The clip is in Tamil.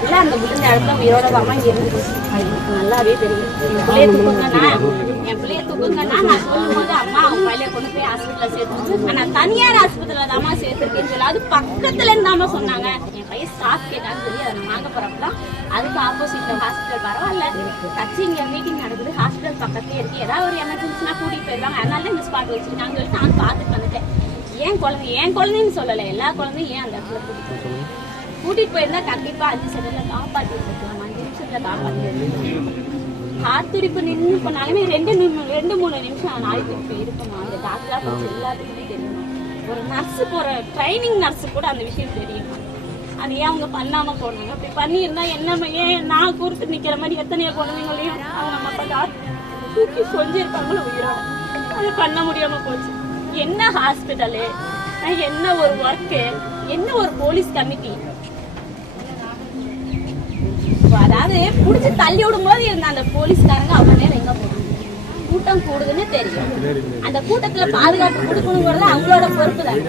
பிள்ளை அந்த விழுந்த இடத்துல உயிரோட தாமா இருந்துச்சு. அது எனக்கு நல்லாவே தெரியும். என் பிள்ளைய தூக்குங்கன்னா நான் சொல்லும் போது அம்மா அவங்க பையில கொண்டு போய் ஹாஸ்பிட்டல்ல சேர்த்து நான் தனியார் ஆஸ்பத்திரியில தாமா சேர்த்துருக்கேன்னு சொல்லி அது பக்கத்துல இருந்தாம சொன்னாங்க. என் பையன் ஸ்டாஃப் கேட்டான்னு சொல்லி அதை நான் வாங்க போறப்பதான் அதுக்கு ஆப்போசிட்ல ஹாஸ்பிட்டல் பரவாயில்ல கட்சி இங்க மீட்டிங் நடக்குது, ஹாஸ்பிட்டல் பக்கத்துலயே இருக்கு, ஏதாவது ஒரு எமர்ஜென்சினா கூட்டிட்டு போயிருவாங்க, அதனால இந்த ஸ்பாட் வச்சிருக்காங்க சொல்லி நான் பார்த்துட்டு வந்துட்டேன். என் குழந்தைன்னு சொல்லல, எல்லா குழந்தையும் ஏன் அந்த இடத்துல கூட்டிட்டு போயிருந்தா கண்டிப்பா 5 செகண்ட்ல காப்பாத்தி இருக்கலாம், 5 நிமிஷத்துல காப்பாத்தி. ஹார்ட் துடிப்பு நின்று போனாலுமே 2-3 நிமிஷம் நாய் துடிப்பு இருக்கணும். அந்த டாக்டரா எல்லாத்துக்குமே தெரியுமா, ஒரு நர்ஸ் போற ட்ரைனிங் நர்ஸ் கூட அந்த விஷயம் தெரியுமா. அது ஏன் அவங்க பண்ணாம போனாங்க? அப்படி பண்ணியிருந்தா என்ன ஏன் நான் கூர்த்து நிக்கிற மாதிரி எத்தனையோ குழந்தைங்களையும் அவங்க மக்கள் தூக்கி சொல்லியிருப்பாங்களோ உயிரோட. அது பண்ண முடியாம போச்சு. என்ன ஹாஸ்பிட்டலு, என்ன ஒரு ஒர்க்கு, என்ன ஒரு போலீஸ் கமிட்டி. அதாவது புடிச்சு தள்ளி விடும் போது இருந்த அந்த போலீஸ்காரங்க அவ்வளவு நேரம் எங்க போனாங்க? கூட்டம் கூடுதுன்னு தெரியும், அந்த கூட்டத்துல பாதுகாப்பு கொடுக்கணுங்கிறது அவங்களோட பொறுப்பு தான்.